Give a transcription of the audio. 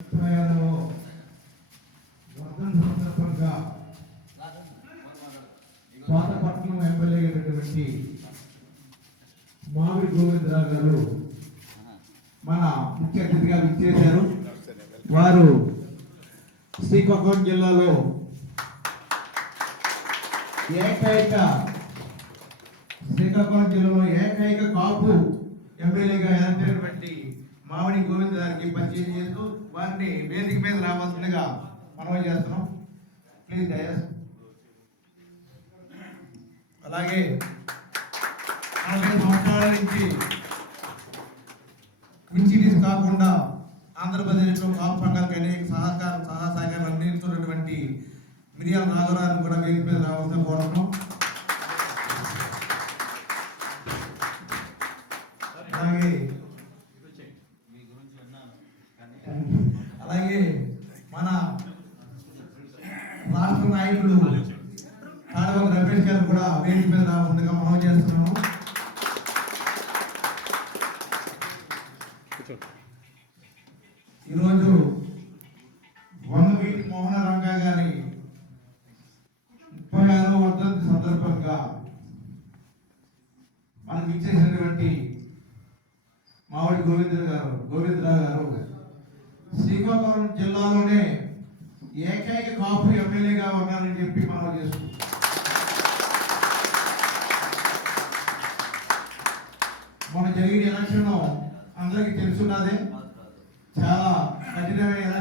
అభిప్రాయాలు వర్ధన్ సందర్భంగా పాతపట్నం ఎమ్మెల్యే అయినటువంటి మామిడి గోవిందరావు గారు మన ముఖ్య అతిథిగా విచ్చేశారు. వారు శ్రీకాకుళం జిల్లాలో ఏకైక శ్రీకాకుళం జిల్లాలో ఏకైక కాపు ఎమ్మెల్యేగా ఏర్పడినటువంటి గోవింద్ గారికి పరిచయం చేస్తూ వారిని వేదిక మీద రావాల్సిందిగా మనవి చేస్తున్నాం. ప్లీజ్ డయస్ అలాగే నలభై సంవత్సరాల నుంచి మించినీస్ కాకుండా ఆంధ్రప్రదేశ్లో కాపు సంఘాలకు అనేక సహకారం సహా సహకారం అందిస్తున్నటువంటి మిరియాల నాగరాజు కూడా వేదిక మీద అలాగే మన రాష్ట్ర నాయకుడు తాడవల రమేష్ గారు కూడా వేదిక మీద ఉండగా మనం చేస్తున్నాము. ఈరోజు వంగవీటి మోహన రంగా గారి ముప్పై ఆరో వర్ధంతి సందర్భంగా మనకి ఇచ్చేసినటువంటి మావిడి గోవిందరావు గారు గోవిందరావు గారు జిల్లాలోనే ఏకైక కాపు ఎమ్మెల్యేగా ఉన్నానని చెప్పి మనం చేసుకుంటాం మన జరిగిన ఎలక్షన్ అందరికీ తెలుసున్నదే చాలా కఠినమైన